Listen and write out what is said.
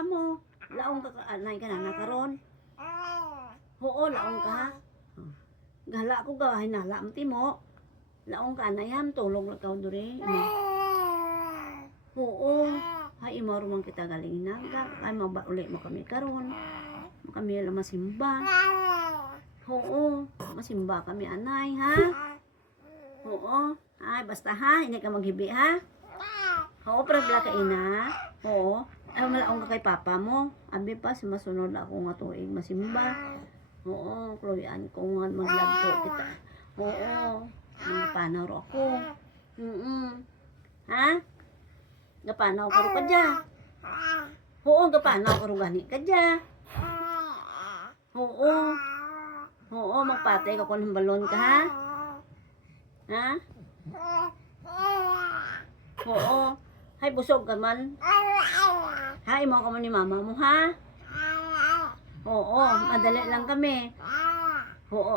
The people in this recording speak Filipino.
papa mo. Laong ka anay ka na nakaron. Oo, laong ka ha. Gala ko ga hinala mo timo. Laong ka anay ham tulog lang ka diri. Oo. Hay imo man kita galing naga. Ay mabauli mo kami karon. Kami lang masimba. Oo, masimba kami anay ha. Oo. Ay basta ha, hindi ka maghibi ha. Oo, prabla ka ina. Oo. Ay malaong ka kay papa mo. Abi pa si masunod ako nga tuig masimba. Oo, kloyan ko nga maglagpo kita. Oo. Napanaw ro ako. Ha? Gapanaw ko ro ka dya. Oo, gapanaw ko ro gani ka dya. Oo. Oo, magpatay ka kung balon ka ha. Ha? Oo. Hay busog ka man. Ha, imo ka man ni mama mo ha. Oo, madali lang kami. Oo.